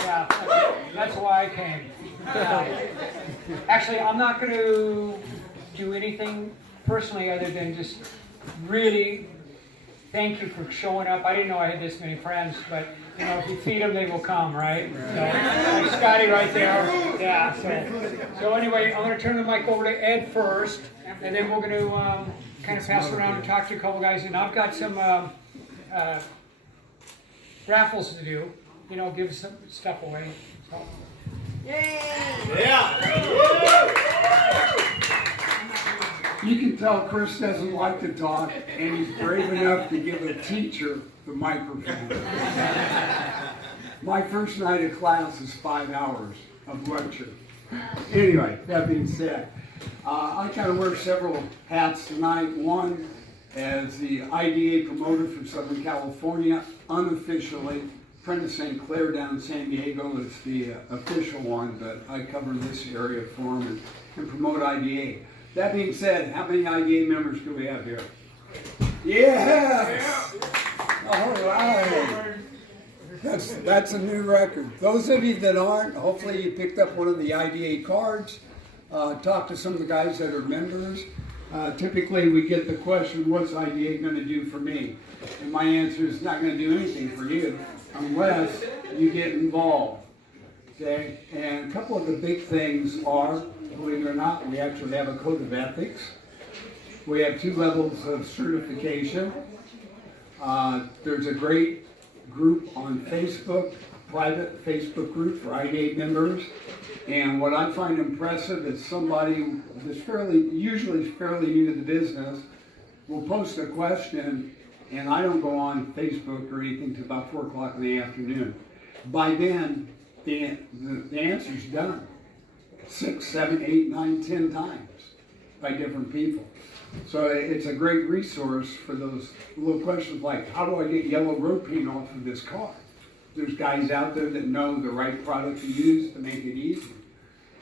Yeah, that's why I came. Actually, I'm not going to do anything personally other than just really thank you for showing up. I didn't know I had this many friends, but you know, if you feed them, they will come, right? So, like Scotty right there. Yeah. So anyway, I'm going to turn the mic over to Ed first, and then we're going to kind of pass around and talk to a couple guys. And I've got some raffles to do. You know, give some stuff away. So. Yay! Yeah. You can tell Chris doesn't like to talk, and he's brave enough to give a teacher the microphone. My first night of class is 5 hours of lecture. Anyway, that being said, I kind of wear several hats tonight. One, as the IDA promoter from Southern California, unofficially. Prentice St. Clair down in San Diego is the official one, but I cover this area for them and promote IDA. That being said, how many IDA members do we have here? Yes! All right. That's a new record. Those of you that aren't, hopefully you picked up one of the IDA cards. Talk to some of the guys that are members. Typically we get the question, what's IDA going to do for me? And my answer is not going to do anything for you unless you get involved. Okay? And a couple of the big things are, believe it or not, we actually have a code of ethics. We have 2 levels of certification. There's a great group on Facebook, private Facebook group for IDA members. And what I find impressive is somebody that's usually fairly new to the business will post a question, and I don't go on Facebook or anything till about 4 o'clock in the afternoon. By then, the answer's done 6, 7, 8, 9, 10 times by different people. So it's a great resource for those little questions like, how do I get yellow road paint off of this car? There's guys out there that know the right product to use to make it easy.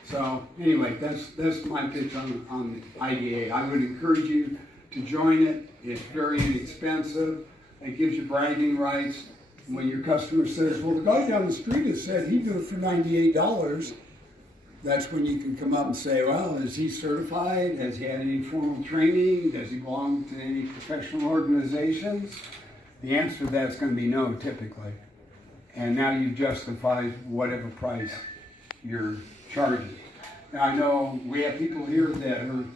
So anyway, that's my pitch on the IDA. I would encourage you to join it. It's very inexpensive. It gives you bragging rights. When your customer says, well, the guy down the street has said he'd do it for $98, that's when you can come up and say, well, is he certified? Has he had any formal training? Does he belong to any professional organizations? The answer to that is going to be no, typically. And now you've justified whatever price you're charging. Now, I know we have people here that have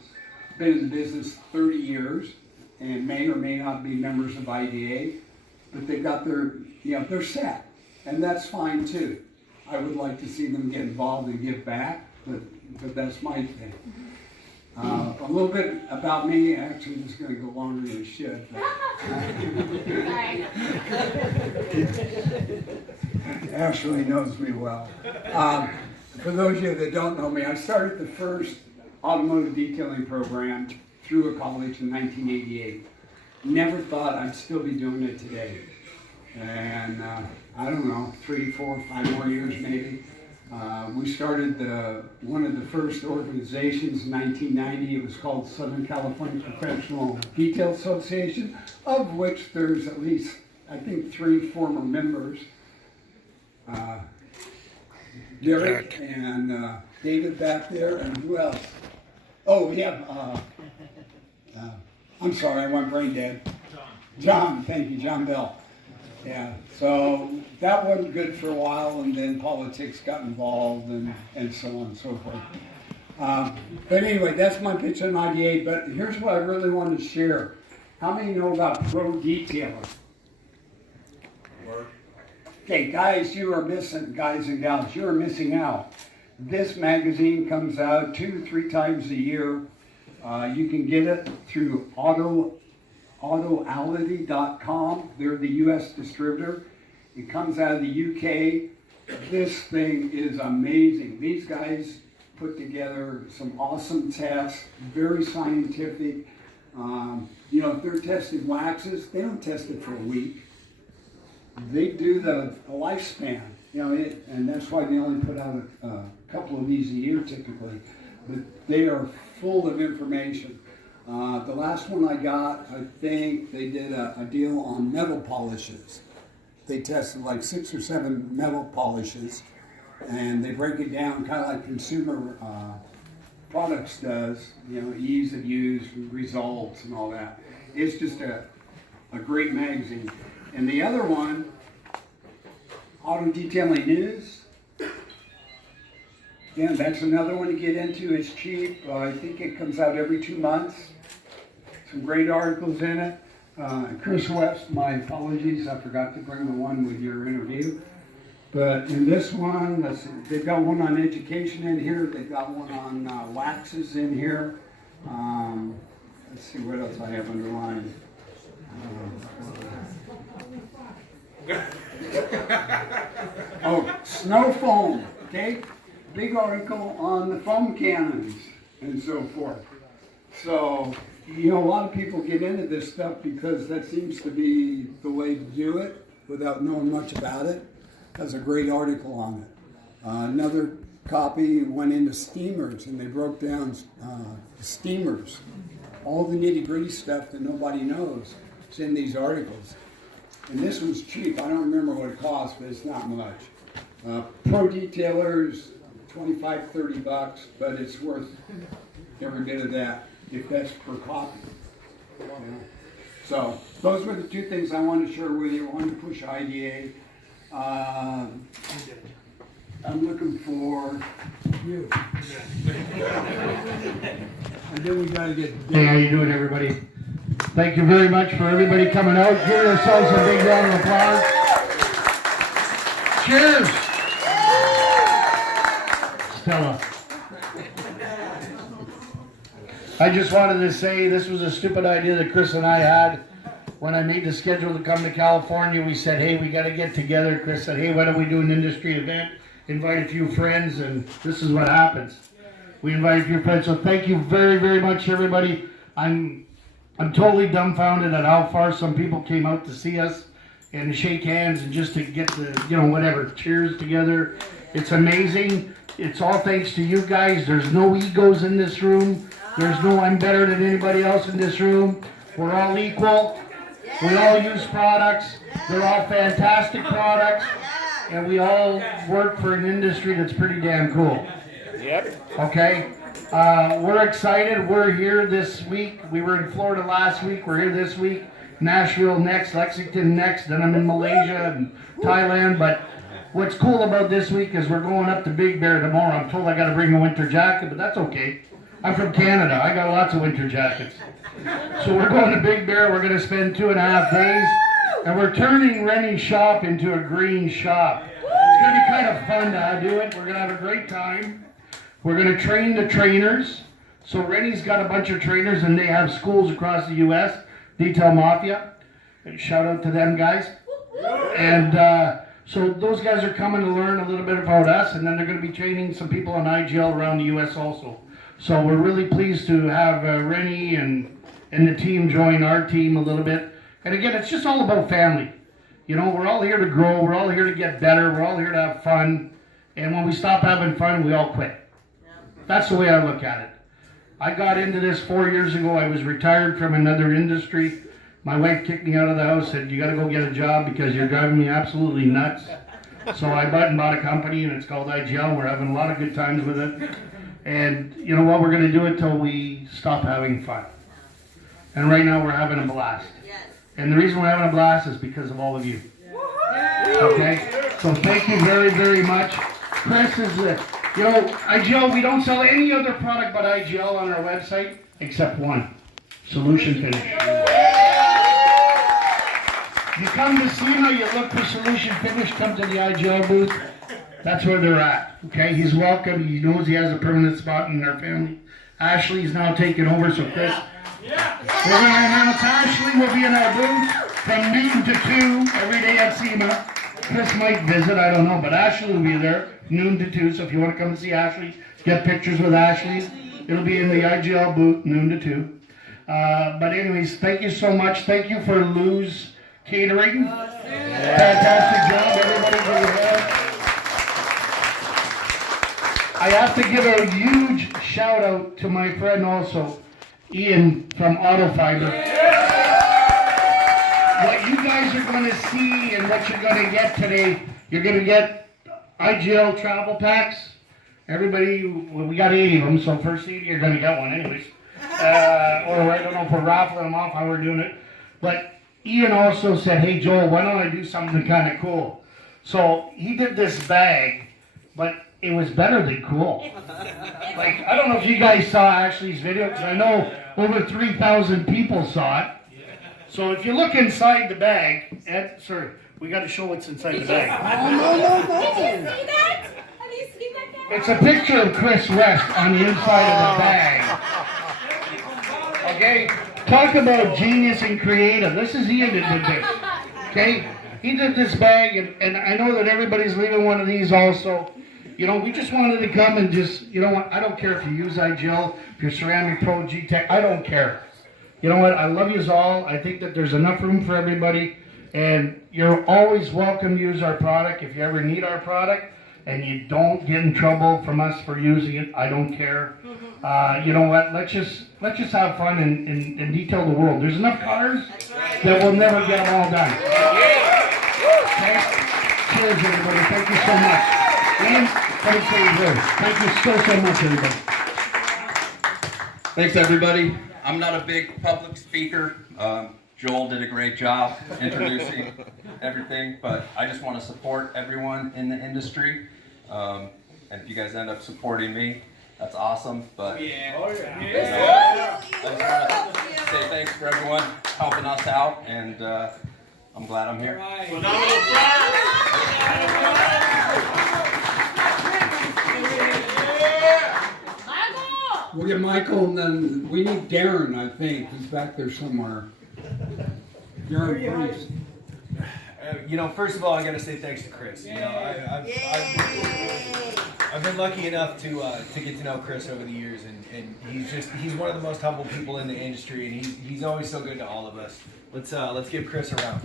been in the business 30 years and may or may not be members of IDA, but they've got they're set, and that's fine too. I would like to see them get involved and give back, but that's my thing. A little bit about me. Actually, this is going to go longer than it should. Ashley knows me well. For those of you that don't know me, I started the first automotive detailing program through a college in 1988. Never thought I'd still be doing it today. And I don't know, 3, 4, 5 more years maybe. We started one of the first organizations in 1990. It was called Southern California Professional Detail Association, of which there's at least, I think, 3 former members. Derek and David back there, and who else? Oh, we have, I'm sorry, I went brain dead. John, thank you, John Bell. Yeah, so that wasn't good for a while, and then politics got involved, and so on and so forth. But anyway, that's my pitch on IDA, but here's what I really wanted to share. How many know about Pro Detailer? Okay, guys, you are missing, guys and gals, you are missing out. This magazine comes out 2 or 3 times a year. You can get it through autoality.com. They're the U.S. distributor. It comes out of the U.K. This thing is amazing. These guys put together some awesome tests, very scientific. If they're testing waxes, they don't test it for a week. They do the lifespan, and that's why they only put out a couple of these a year typically. But they are full of information. The last one I got, I think they did a deal on metal polishes. they tested like 6 or 7 metal polishes, and they break it down kind of like consumer products does, you know, ease of use, results, and all that. It's just a great magazine. And the other one, Auto Detailing News. Yeah, that's another one to get into. It's cheap. I think it comes out every 2 months. Some great articles in it. Chris West, my apologies, I forgot to bring the one with your interview. But in this one, let's see, they've got one on education in here. They've got one on waxes in here. Let's see what else I have underlined. Oh, snow foam. Okay, big article on the foam cannons and so forth. So, you know, a lot of people get into this stuff because that seems to be the way to do it without knowing much about it. Has a great article on it. Another copy went into steamers, and they broke down steamers. All the nitty-gritty stuff that nobody knows is in these articles. And this one's cheap. I don't remember what it cost, but it's not much. Pro Detailers, $25, $30, but it's worth every bit of that, if that's per copy. Yeah. So those were the 2 things I wanted to share with you. I wanted to push IDA. I'm looking for you. And then we gotta get. Hey, how you doing, everybody? Thank you very much for everybody coming out. Give yourselves a big round of applause. Cheers, Stella. I just wanted to say this was a stupid idea that Chris and I had. When I made the schedule to come to California, we said, hey, we got to get together. Chris said, hey, why don't we do an industry event? Invite a few friends, and this is what happens. We invite a few friends. So thank you very, very much, everybody. I'm totally dumbfounded at how far some people came out to see us and to shake hands and just to get the, you know, whatever, cheers together. It's amazing. It's all thanks to you guys. There's no egos in this room. There's no I'm better than anybody else in this room. We're all equal. We all use products. They're all fantastic products. And we all work for an industry that's pretty damn cool. Yep. Okay? We're excited. We're here this week. We were in Florida last week. We're here this week. Nashville next. Lexington next. Then I'm in Malaysia and Thailand. But what's cool about this week is we're going up to Big Bear tomorrow. I'm told I got to bring a winter jacket, but that's okay. I'm from Canada. I got lots of winter jackets. So we're going to Big Bear. We're going to spend 2.5 days. And we're turning Rennie's shop into a green shop. It's going to be kind of fun to do it. We're going to have a great time. We're going to train the trainers. So Rennie's got a bunch of trainers, and they have schools across the U.S. Detail Mafia. And shout out to them guys. And so those guys are coming to learn a little bit about us, and then they're going to be training some people on IGL around the U.S. also. So we're really pleased to have Rennie and the team join our team a little bit. And again, it's just all about family. You know, we're all here to grow. We're all here to get better. We're all here to have fun. And when we stop having fun, we all quit. That's the way I look at it. I got into this 4 years ago. I was retired from another industry. My wife kicked me out of the house, said, you got to go get a job because you're driving me absolutely nuts. So I bought a company, and it's called IGL. We're having a lot of good times with it. And you know what? We're going to do it till we stop having fun. And right now we're having a blast. And the reason we're having a blast is because of all of you. Okay? So thank you very, very much. Chris is you know, IGL, we don't sell any other product but IGL on our website except one. Solution Finish. You come to SEMA, you look for Solution Finish, come to the IGL booth. That's where they're at. Okay? He's welcome. He knows he has a permanent spot in our family. Ashley's now taking over, so Chris. We're going to announce Ashley will be in our booth from noon to 2 every day at SEMA. Chris might visit, I don't know, but Ashley will be there noon to 2. So if you want to come and see Ashley, get pictures with Ashley, it'll be in the IGL booth noon to 2. But anyways, thank you so much. Thank you for Lou's Catering. Fantastic job, everybody. Give it up. I have to give a huge shout out to my friend also, Ian from Auto Fiber. What you guys are going to see and what you're going to get today, you're going to get IGL travel packs. Everybody, we got 80 of them, so first 80 you're going to get one anyways. Or I don't know if we're raffling them off, how we're doing it. But Ian also said, hey Joel, why don't I do something kind of cool? So he did this bag, but it was better than cool. Like, I don't know if you guys saw Ashley's video, because I know over 3,000 people saw it. So if you look inside the bag, Ed, sir, we got to show what's inside the bag. No. Did you see that? Have you seen that guy? It's a picture of Chris West on the inside of the bag. Okay? Talk about genius and creative. This is Ian that did this. Okay? He did this bag, and I know that everybody's leaving one of these also. You know, we just wanted to come and just, you know what, I don't care if you use iGel, if you're Ceramic Pro, G-Tech, I don't care. You know what, I love yous all. I think that there's enough room for everybody, and you're always welcome to use our product if you ever need our product, and you don't get in trouble from us for using it. I don't care. You know what, let's just have fun and detail the world. There's enough colors that we'll never get them all done. Okay? Cheers, everybody. Thank you so much. Ian, thank you so much, everybody. Thanks, everybody. I'm not a big public speaker. Joel did a great job introducing everything, but I just want to support everyone in the industry. And if you guys end up supporting me, that's awesome. But you know, I just want to say thanks for everyone helping us out, and I'm glad I'm here. We'll get Michael, and then we need Darren, I think. He's back there somewhere. Darren, please. You know, first of all, I got to say thanks to Chris. You know, I've been lucky enough to get to know Chris over the years, and he's one of the most humble people in the industry, and he's always so good to all of us. Let's give Chris a round.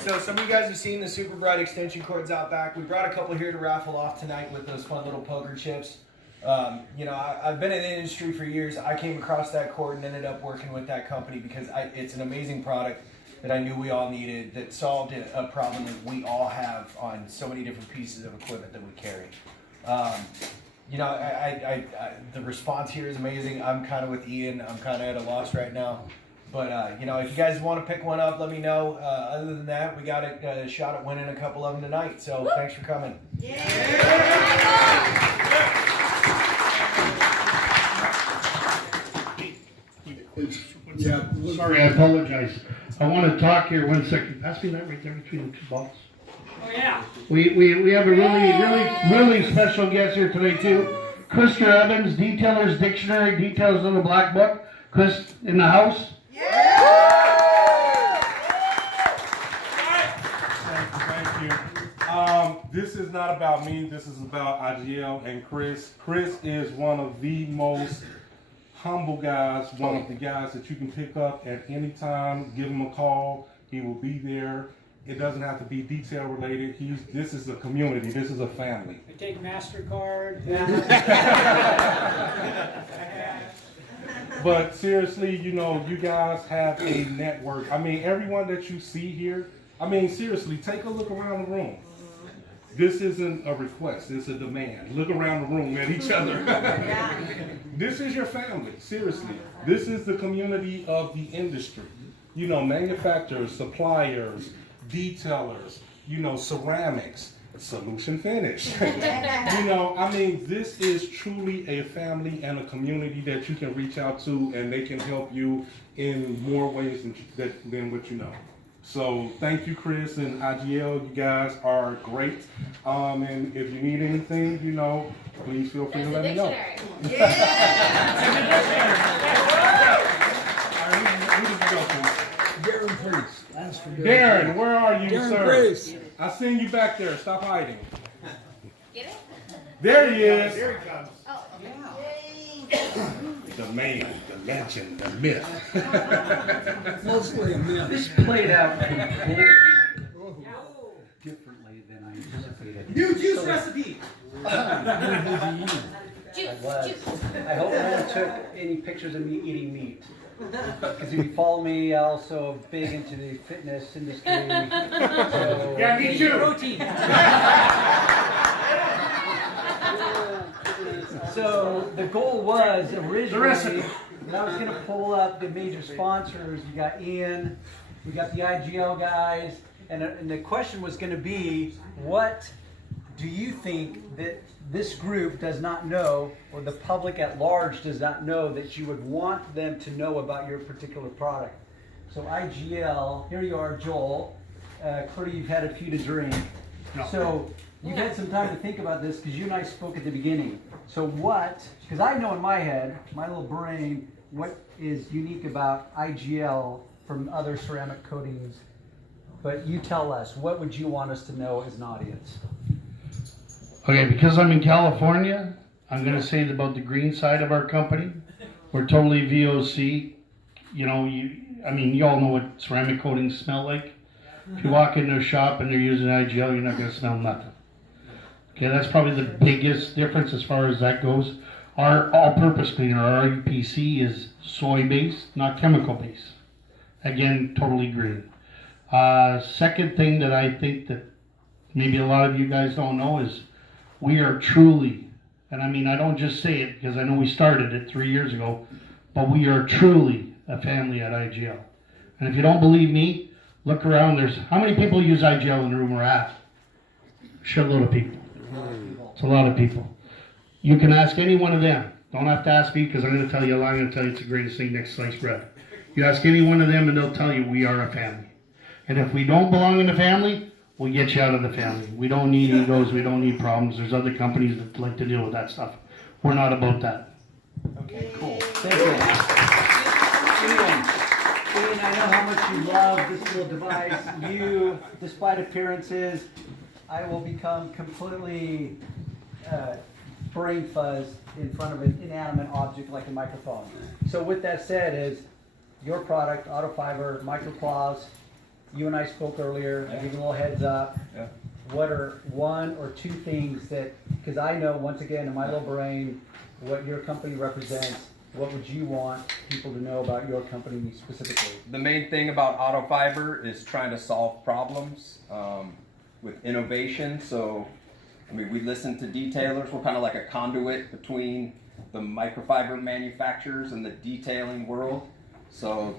So some of you guys have seen the super bright extension cords out back. We brought a couple here to raffle off tonight with those fun little poker chips. You know, I've been in the industry for years. I came across that cord and ended up working with that company because it's an amazing product that I knew we all needed, that solved a problem that we all have on so many different pieces of equipment that we carry. You know, the response here is amazing. I'm kind of with Ian. I'm kind of at a loss right now. But, you know, if you guys want to pick one up, let me know. Other than that, we got a shot at winning a couple of them tonight. So thanks for coming. Yeah. Sorry, I apologize. I want to talk here 1 second. Pass me that right there between the two balls. Oh, yeah. We have a really special guest here today, too. Christopher Evans, Detailer's Dictionary, Details of the Black Book. Chris, in the house? Thank you. This is not about me. This is about IGL and Chris. Chris is one of the most humble guys, one of the guys that you can pick up at any time. Give him a call. He will be there. It doesn't have to be detail related. This is a community. This is a family. I take MasterCard. But seriously, you know, you guys have a network. I mean, everyone that you see here, I mean, seriously, take a look around the room. This isn't a request, it's a demand. Look around the room at each other. This is your family, seriously. This is the community of the industry. You know, manufacturers, suppliers, detailers, you know, ceramics, solution finish. You know, I mean, this is truly a family and a community that you can reach out to, and they can help you in more ways than what you know. So thank you, Chris and IGL. You guys are great. And if you need anything, you know, please feel free to let me know. Who did you go for? Darren, please. Ask for Darren, where are you, Darren, sir? please. I seen you back there. Stop hiding. Get it? There he is. Here he comes. Oh, The man, the legend, the myth. Mostly a myth. This played out completely differently than I anticipated. New juice recipe. Juice, was. juice. I hope no one took any pictures of me eating meat. Because if you follow me, I'm also big into the fitness industry. So, Yeah, me too. Protein. so the goal was originally recipe. that I was going to pull up the major sponsors. You got Ian, we got the IGL guys, and the question was going to be, what do you think that this group does not know, or the public at large does not know, that you would want them to know about your particular product? So IGL, here you are, Joel. Clearly you've had a few to drink. No. So you've had some time to think about this because you and I spoke at the beginning. So what, because I know in my head, my little brain, what is unique about IGL from other ceramic coatings, but you tell us, what would you want us to know as an audience? Okay, because I'm in California, I'm gonna say about the green side of our company. We're totally VOC. You know, you all know what ceramic coatings smell like. If you walk into a shop and they're using IGL, you're not gonna smell nothing. Okay, that's probably the biggest difference as far as that goes. Our all-purpose cleaner, our UPC, is soy-based, not chemical-based. Again, totally green. Second thing that I think that maybe a lot of you guys don't know is we are truly, and I mean, I don't just say it because I know we started it 3 years ago, but we are truly a family at IGL. And if you don't believe me, look around. There's, how many people use IGL in the room we're at? Shitload of people. It's a lot of people. You can ask any one of them. Don't have to ask me because I'm going to tell you a lie. I'm going to tell you it's the greatest thing next to sliced bread. You ask any one of them and they'll tell you we are a family. And if we don't belong in the family, we'll get you out of the family. We don't need egos. We don't need problems. There's other companies that like to deal with that stuff. We're not about that. Okay, cool. Thank you. Ian, I know how much you love this little device. You, despite appearances, I will become completely brain fuzz in front of an inanimate object like a microphone. So with that said, is your product, Autofiber, microclaws. You and I spoke earlier. I gave you a little heads up. Yeah. What are one or two things that, because I know once again in my little brain what your company represents. What would you want people to know about your company specifically? The main thing about Autofiber is trying to solve problems with innovation. So, I mean, we listen to detailers. We're kind of like a conduit between the microfiber manufacturers and the detailing world. So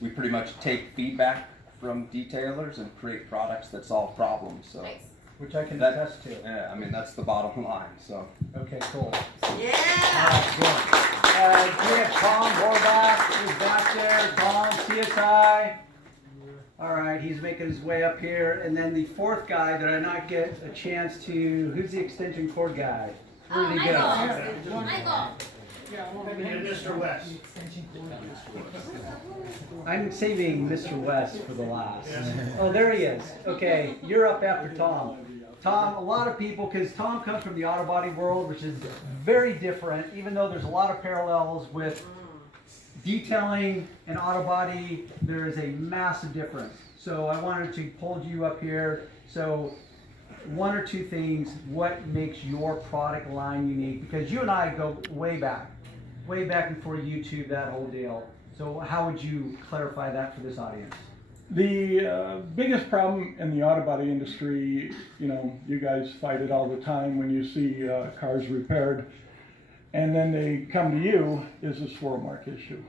we pretty much take feedback from detailers and create products that solve problems. So, Nice. Which I can That- attest to. yeah, I mean, that's the bottom line. So. Okay, cool. Yeah. We have Tom Horvath, who's back there. Tom, CSI. All right, he's making his way up here. And then the fourth guy that I not get a chance to, who's the extension cord guy? Where did he go? Michael. Mr. West. I'm saving Mr. West for the last. Oh, there he is. Okay, you're up after Tom. Tom, a lot of people, because Tom comes from the auto body world, which is very different, even though there's a lot of parallels with detailing and auto body, there is a massive difference. So I wanted to pull you up here. So one or two things, what makes your product line unique? Because you and I go way back before YouTube, that whole deal. So how would you clarify that for this audience? The biggest problem in the auto body industry, you know, you guys fight it all the time when you see cars repaired, and then they come to you, is a swirl mark issue.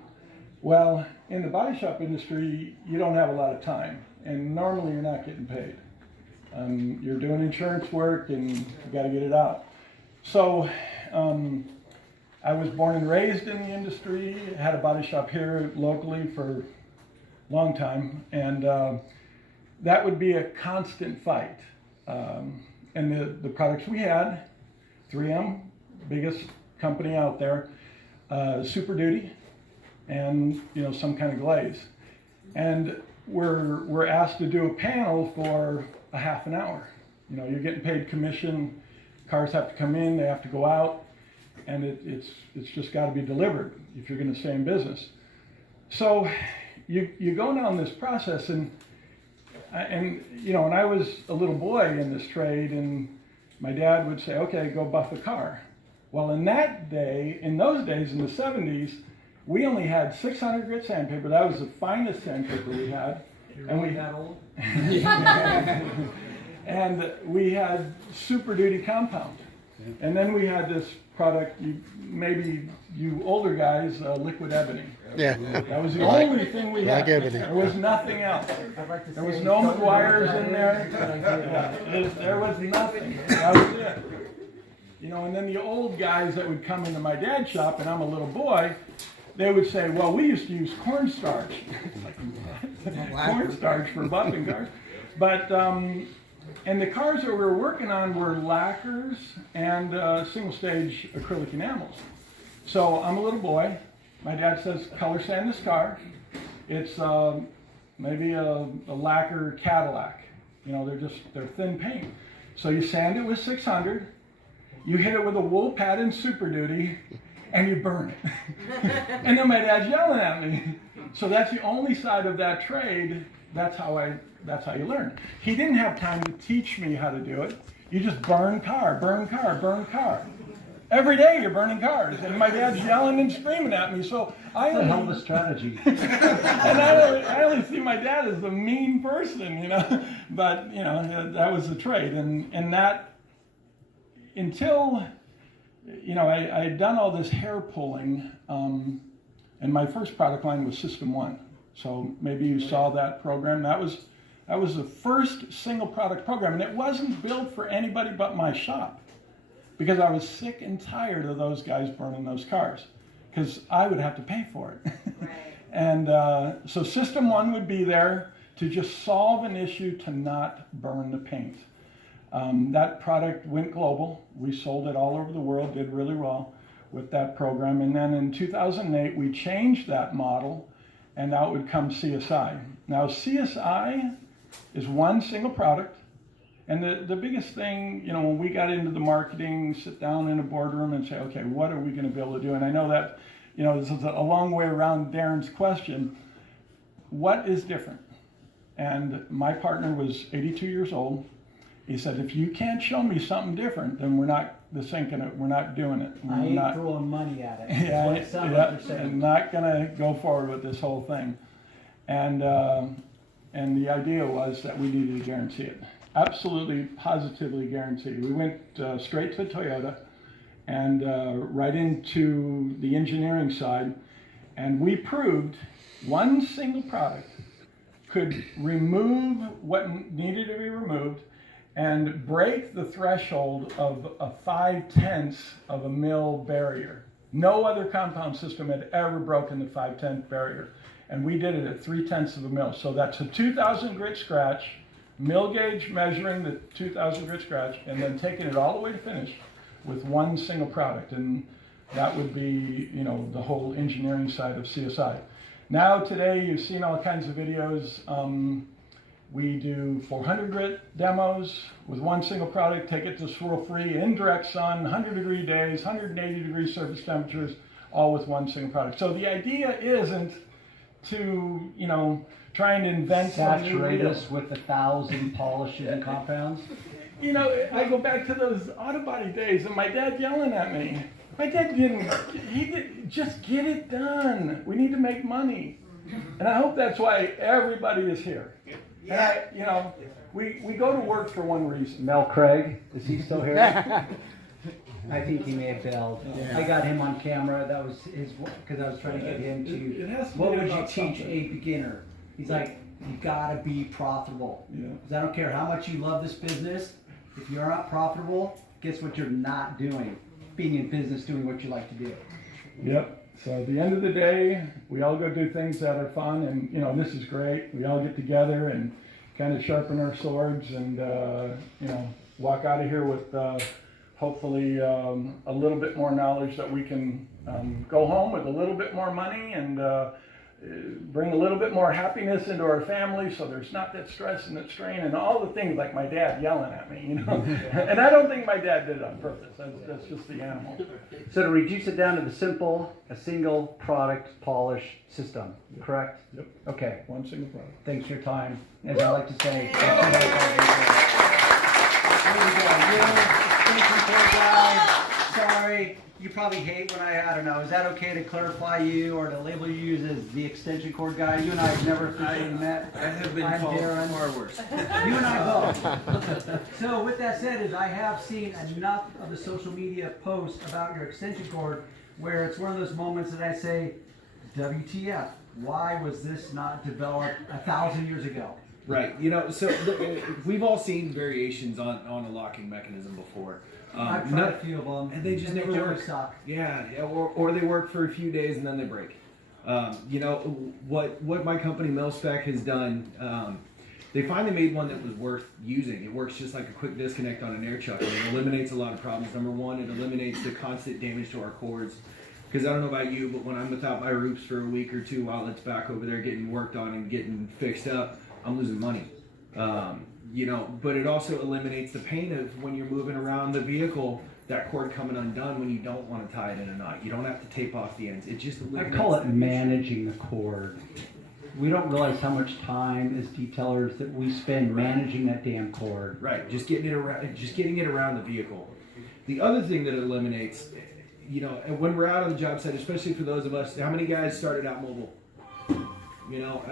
Well, in the body shop industry, you don't have a lot of time, and normally you're not getting paid. You're doing insurance work and you got to get it out. So I was born and raised in the industry, had a body shop here locally for long time, and that would be a constant fight. And the products we had, 3M, biggest company out there, Super Duty, and you know, some kind of glaze. And we're asked to do a panel for a half an hour. You know, you're getting paid commission. Cars have to come in, they have to go out, and it's just got to be delivered if you're going to stay in business. So you go down this process, and you know, when I was a little boy in this trade, and my dad would say, okay, go buff a car. Well, in those days, in the 70s, we only had 600 grit sandpaper. That was the finest sandpaper we had. And we that old? and we had Super Duty compound. And then we had this product, maybe you older guys, liquid ebony. Yeah. That was the only thing we had. Like ebony. There was nothing else. There was no McGuire's in there. There was nothing. That was it. You know, and then the old guys that would come into my dad's shop, and I'm a little boy, they would say, well, we used to use cornstarch. Cornstarch for buffing cars. But, and the cars that we were working on were lacquers and single-stage acrylic enamels. So I'm a little boy. My dad says, color sand this car. It's maybe a lacquer Cadillac. You know, they're thin paint. So you sand it with 600. You hit it with a wool pad in Super Duty, and you burn it. And then my dad's yelling at me. So that's the only side of that trade. That's how you learn. He didn't have time to teach me how to do it. You just burn car, burn car, burn car. Every day you're burning cars, and my dad's yelling and screaming at me. So I That's a hell of a strategy. and I only see my dad as the mean person, you know. But you know, that was the trade, and that until, you know, I had done all this hair pulling, and my first product line was System 1. So maybe you saw that program. That was the first single product program, and it wasn't built for anybody but my shop, because I was sick and tired of those guys burning those cars, because I would have to pay for it. Right. And so System 1 would be there to just solve an issue to not burn the paint. That product went global. We sold it all over the world, did really well with that program. And then in 2008, we changed that model, and out would come CSI. Now, CSI is one single product. And the biggest thing, you know, when we got into the marketing, sit down in a boardroom and say, okay, what are we going to be able to do? And I know that, you know, this is a long way around Darren's question. What is different? And my partner was 82 years old. He said, if you can't show me something different, then we're not we're not doing it. I ain't throwing money at it. Yeah, What it sounds like you're saying. I'm not gonna go forward with this whole thing. And the idea was that we needed to guarantee it. Absolutely, positively guaranteed. We went straight to Toyota and right into the engineering side, and we proved one single product could remove what needed to be removed and break the threshold of a 0.5 of a mil barrier. No other compound system had ever broken the 0.5 barrier, and we did it at 0.3 of a mil. So that's a 2,000 grit scratch, mill gauge measuring the 2,000 grit scratch, and then taking it all the way to finish with one single product. And that would be, you know, the whole engineering side of CSI. Now today, you've seen all kinds of videos. We do 400 grit demos with one single product, take it to swirl free, in direct sun, 100-degree days, 180-degree surface temperatures, all with one single product. So the idea isn't to, you know, try and invent Saturate us with 1,000 polishes and compounds. You know, I go back to those auto body days and my dad yelling at me. My dad just get it done. We need to make money. And I hope that's why everybody is here. Yeah. You know, we go to work for one reason. Mel Craig, is he still here? I think he may have bailed. Yeah. I got him on camera. That was his, because I was trying to get him to. It has to what be would you about teach something. a beginner? He's like, you gotta be profitable. Yeah. Because I don't care how much you love this business. If you're not profitable, guess what you're not doing? Being in business, doing what you like to do. Yep. So at the end of the day, we all go do things that are fun, and you know, this is great. We all get together and kind of sharpen our swords, and you know, walk out of here with hopefully a little bit more knowledge that we can go home with a little bit more money and bring a little bit more happiness into our family, so there's not that stress and that strain and all the things like my dad yelling at me, you know. And I don't think my dad did it on purpose. That's just the animal. So to reduce it down to the simple, a single product polish system, correct? Yep. Okay. One single product. Thanks for your time. As I like to say, there we go. You, stinking poor guy. sorry. You probably hate when I don't know. Is that okay to clarify you or to label you as the extension cord guy? You and I have never officially met. I have been I'm called Darren. far worse. You and I both. So with that said, is I have seen enough of the social media posts about your extension cord where it's one of those moments that I say, WTF, why was this not developed 1,000 years ago? Right. You know, so we've all seen variations on a locking mechanism before. I've tried a few of them, and they just never generally work. suck. Yeah, or they work for a few days and then they break. You know, what my company Milspec has done, they finally made one that was worth using. It works just like a quick disconnect on an air chuck. And it eliminates a lot of problems. Number one, it eliminates the constant damage to our cords. Because I don't know about you, but when I'm without my roofs for a week or two while it's back over there getting worked on and getting fixed up, I'm losing money. You know, but it also eliminates the pain of when you're moving around the vehicle, that cord coming undone when you don't want to tie it in a knot. You don't have to tape off the ends. It just I eliminates call it that issue. managing the cord. We don't realize how much time as detailers that we spend managing that damn cord. Right, just getting it around the vehicle. The other thing that it eliminates, you know, and when we're out on the job site, especially for those of us, how many guys started out mobile? You know,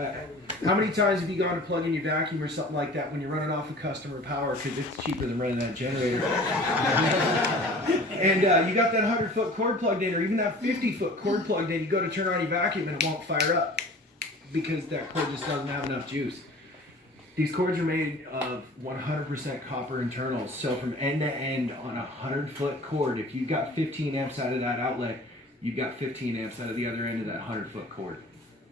how many times have you gone to plug in your vacuum or something like that when you're running off of customer power because it's cheaper than running that generator? And you got that 100-foot cord plugged in, or even that 50-foot cord plugged in, you go to turn on your vacuum and it won't fire up because that cord just doesn't have enough juice. These cords are made of 100% copper internals, so from end to end on a 100-foot cord, if you've got 15 amps out of that outlet, you've got 15 amps out of the other end of that 100-foot cord.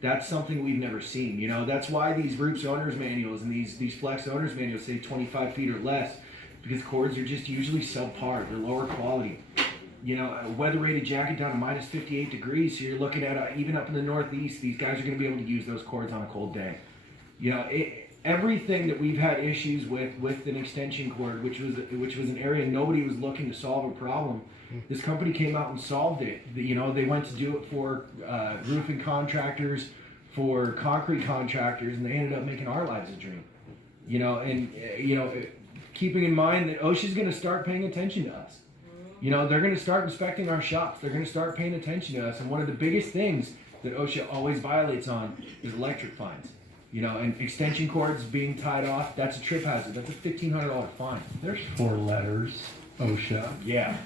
That's something we've never seen. You know, that's why these Roops owner's manuals and these Flex owner's manuals say 25 feet or less, because cords are just usually subpar. They're lower quality. You know, a weather-rated jacket down to minus 58 degrees, so you're looking at, even up in the Northeast, these guys are going to be able to use those cords on a cold day. You know, everything that we've had issues with an extension cord, which was an area nobody was looking to solve a problem, this company came out and solved it. You know, they went to do it for roofing contractors, for concrete contractors, and they ended up making our lives a dream. You know, and you know, keeping in mind that OSHA's going to start paying attention to us. You know, they're going to start inspecting our shops. They're going to start paying attention to us. And one of the biggest things that OSHA always violates on is electric fines. You know, and extension cords being tied off, that's a trip hazard. That's a $1,500 fine. There's 4 letters, OSHA. Yeah.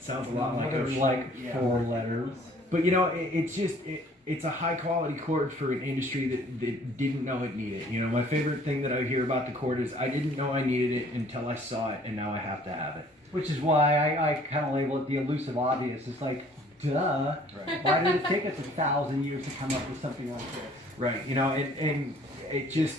Sounds a lot like There's OSHA. like Yeah. 4 letters. But you know, it's a high quality cord for an industry that didn't know it needed. You know, my favorite thing that I hear about the cord is I didn't know I needed it until I saw it, and now I have to have it. Which is why I kind of label it the elusive obvious. It's like, duh. Right. Why did it take us 1,000 years to come up with something like this? Right. You know, and it just,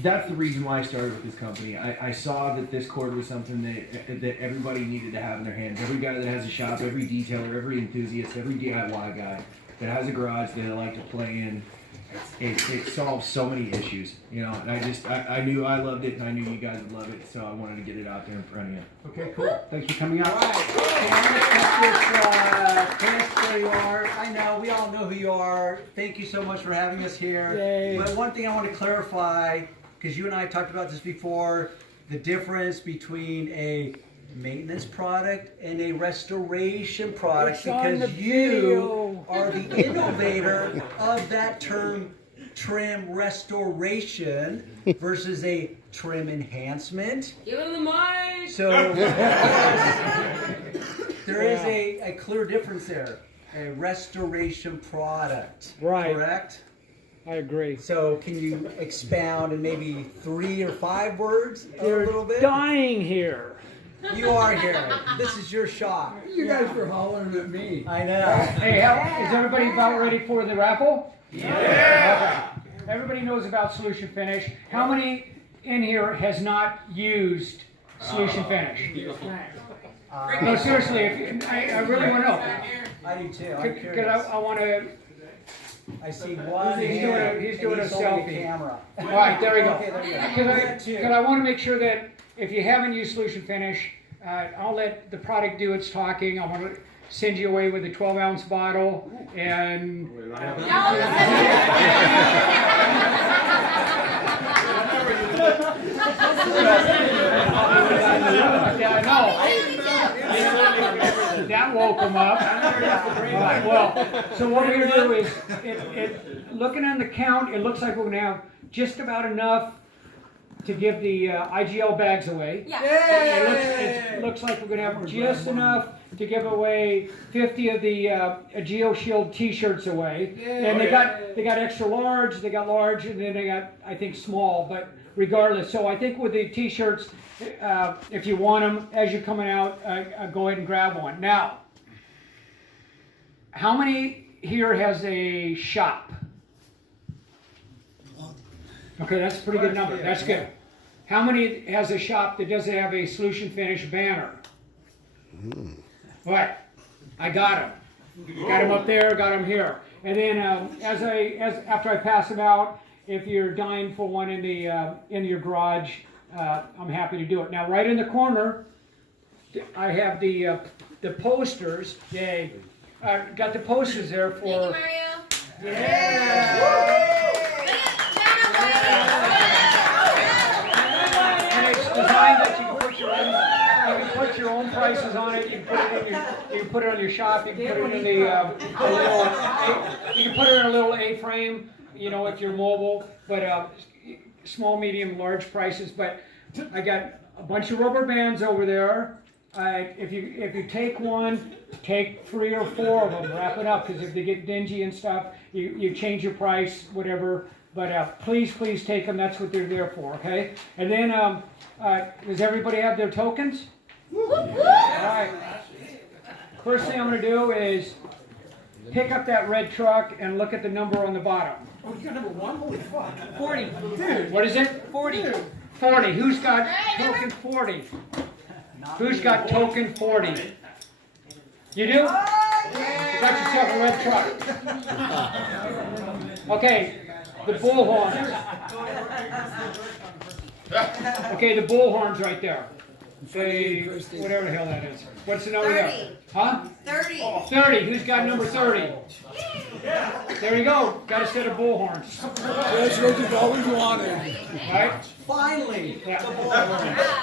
that's the reason why I started with this company. I saw that this cord was something that everybody needed to have in their hands. Every guy that has a shop, every detailer, every enthusiast, every DIY guy that has a garage that they like to play in, it solves so many issues, you know. And I knew I loved it, and I knew you guys would love it, so I wanted to get it out there in front of you. Okay, cool. Thanks for coming out. Okay, I'm going to cut this case where you are. I know, we all know who you are. Thank you so much for having us here. Yay. But one thing I want to clarify, because you and I talked about this before, the difference between a maintenance product and a restoration product, It's on the because you video. are the innovator of that term, trim restoration versus a trim enhancement. Give him the mic. So there is a clear difference there. A restoration product, Right. correct? I agree. So can you expound in maybe 3 or 5 words a They're little bit? dying here. You are here. This is your shop. You guys were hollering at me. I know. Hey, is everybody about ready for the raffle? Yeah. Okay. Everybody knows about Solution Finish. How many in here has not used Solution Finish? No, seriously, I really want to know. I do too. I'm Because curious. I want to. I see one He's doing hand, a- he's and doing a he's holding selfie. camera. All right, there we go. Okay, there you go. Because I want to make sure that if you haven't used Solution Finish, I'll let the product do its talking. I want to send you away with a 12-ounce bottle and. Yeah, I know. woke them up. Well, so what we're gonna do is, looking on the count, it looks like we're gonna have just about enough to give the IGL bags away. Yeah. It looks like we're gonna have just enough to give away 50 of the Geo Shield T-shirts away. And they got extra large, they got large, and then they got, I think, small. But regardless, so I think with the T-shirts, if you want them as you're coming out, go ahead and grab one. Now, how many here has a shop? Okay, that's a pretty good number. That's good. How many has a shop that doesn't have a Solution Finish banner? What? I got them. Got them up there. Got them here. And then after I pass them out, if you're dying for one in your garage, I'm happy to do it. Now, right in the corner, I have the posters. Yay! Got the posters there for. Thank you, Mario. Yeah. And it's designed that you can put your own prices on it. You can put it on your shop. You can put it in you can put it in a little A-frame. You know, if you're mobile, but small, medium, large prices. But I got a bunch of rubber bands over there. If you take one, take 3 or 4 of them. Wrap it up, because if they get dingy and stuff, you change your price, whatever. But please take them. That's what they're there for, okay? And then, does everybody have their tokens? All right. First thing I'm going to do is pick up that red truck and look at the number on the bottom. Oh, you got number 1? Holy fuck. 40. Dude. What is it? 40. 40. Who's got token 40? Who's got token 40? You do? You got yourself a red truck. Okay, the bullhorns. Okay, the bullhorns right there. Say, whatever the hell that is. What's the number there? Huh? 30. 30. Who's got number 30? There you go. Got a set of bullhorns. That's what you've always wanted. Right? Finally. Yeah.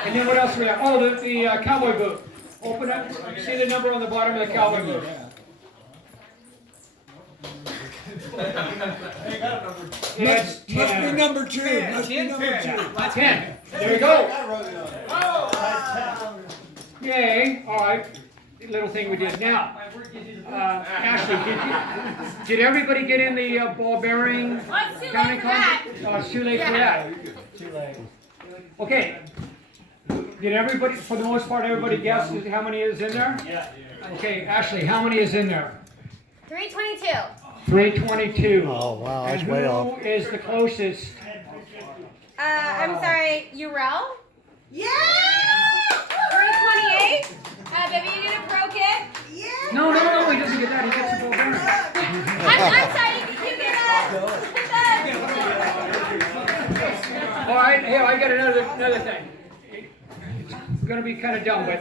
And then what else we have? Oh, the cowboy boot. Open up. See the number on the bottom of the cowboy boot. Must be number 2. Must be number 2. 10. There you go. Yay. All right. Little thing we did. Now, Ashley, did everybody get in the ball bearing It's too counting late for that. Oh, it's too late for that. Too late. Okay. Did everybody, for the most part, everybody guess how many is in there? Yeah. Okay, Ashley, how many is in there? 322. 322. Oh, wow, that's And way who off. is the closest? I'm sorry, Urel? Yeah! 328. Baby, you get a pro kit? Yeah! No, he doesn't get that. He gets the ball bearing. I'm sorry, you get All right, here, I got another thing. It's going to be kind of dumb, but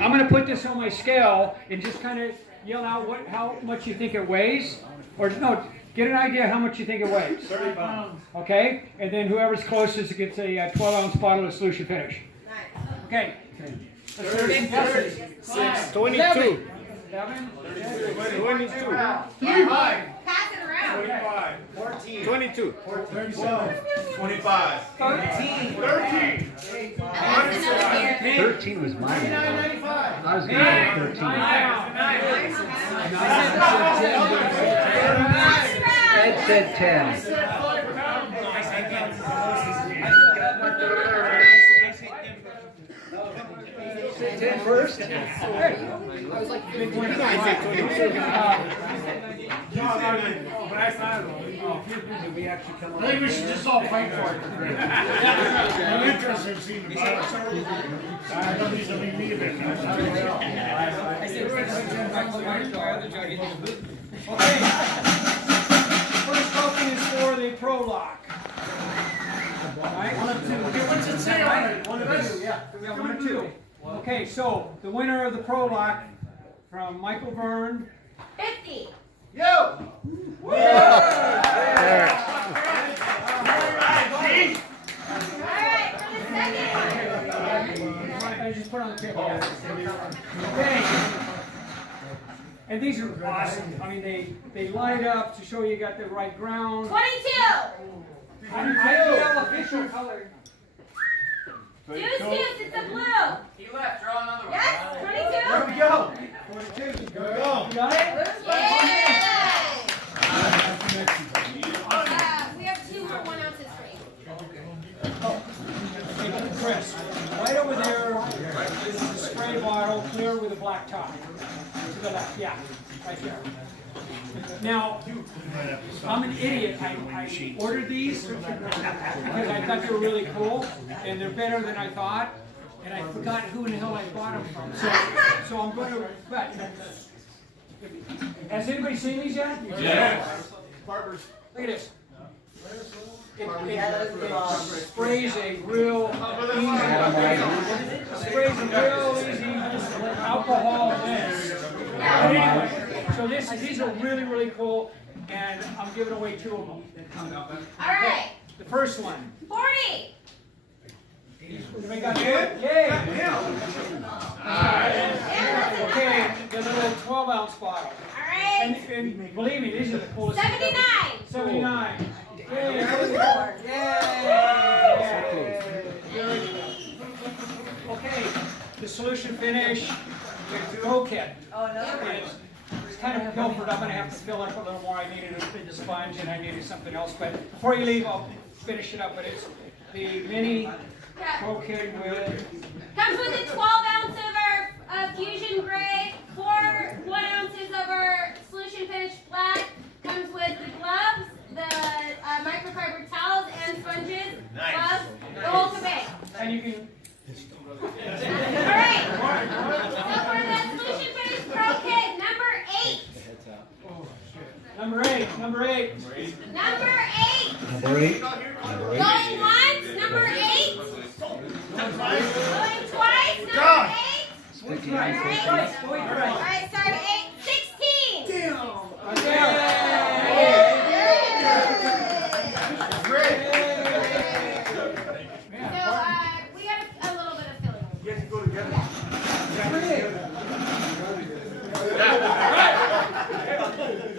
I'm going to put this on my scale and just kind of yell out how much you think it weighs. Or no, get an idea how much you think it weighs. 30 pounds. Okay? And then whoever's closest gets a 12-ounce bottle of Solution Finish. Okay. 30. 6. 22. 7. 22. 25. Pass it around. 25. 14. 22. 37. 25. 13. 13. 13 was mine. I was going to go 13. Ed said 10. 10 first? I think we should just all fight for it. I'm interested in seeing the battle. I don't need to be me there. Okay. First token is for the Pro Lock. Right? 1 and 2. Okay, what's it say on it? 1 and 2. Yeah. We got 1 and 2. Okay, so the winner of the Pro Lock from Michael Byrne. 50. Yo! All right, for the second. I just put on the table. Okay. And these are awesome. I mean, they light up to show you got the right ground. 22. Ideal official color. Deuce, it's a blue. He left, draw another one. Yes, 22. There we go. 42. Go. You got it? Yay! We have 2 more 1 ounces for you. Chris, right over there is a spray bottle, clear with a black top. To the left, yeah, right there. Now, I'm an idiot. I ordered these because I thought they were really cool, and they're better than I thought, and I forgot who in the hell I bought them from. So I'm going to, but, has anybody seen these yet? Yes. Look at this. It sprays a real easy alcohol mist. But anyway, so these are really, really cool, and I'm giving away 2 of them. All right. The first one. 40. Anybody got it? Yay! Okay, the little 12-ounce bottle. All right. And believe me, these are the coolest. 79. 79. Yay! Okay, the solution finish with Pro Kit. Oh, no. It's kind of pilfered. I'm going to have to fill up a little more. I needed a sponge and I needed something else. But before you leave, I'll finish it up. But it's the mini Pro Kit with. Comes with a 12 ounce of our Fusion Gray, 4 1 ounces of our Solution Finish Black. Comes with the gloves, the microfiber towels and sponges, gloves, the whole shebang. And you can. Alright, so for the Solution Finish Pro Kit, number 8. Number 8. Number 8. Going once, number 8. Going twice, number 8. Alright, sorry, 8. 16. We got a little bit of filling. You have to go together.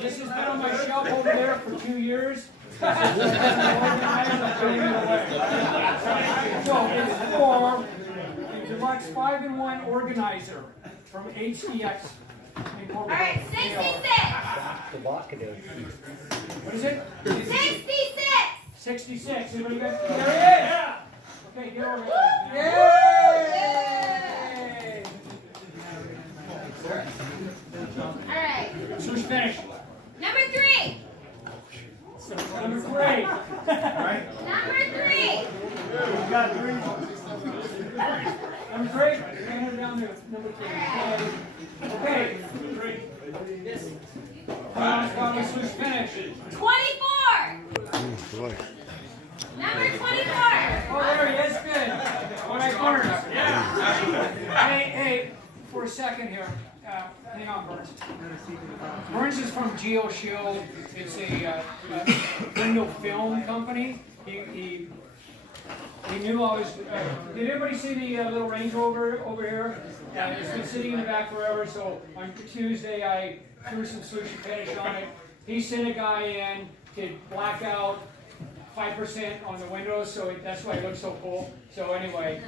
This has been on my shelf over there for 2 years. So it's for the Deluxe 5-in-1 organizer from HDX. Alright, 66. What is it? 66. 66. Anybody got? There it is. Okay, get over here. Yay! Alright, Swoosh finish. number 3. Number 3. Number 3. Number 3. Hang it down there. Number 3. Okay. Swoosh finish. 24. Number 24. Oh, there he is. Good. All right, Burns. Hey, for a second here. Hang on, Burns. Burns is from GeoShield. It's a window film company. He knew I was. Did everybody see the little Range Rover over here? It's been sitting in the back forever. So on Tuesday, I threw some solution finish on it. He sent a guy in to black out 5% on the windows, so that's why it looks so cool. So anyway.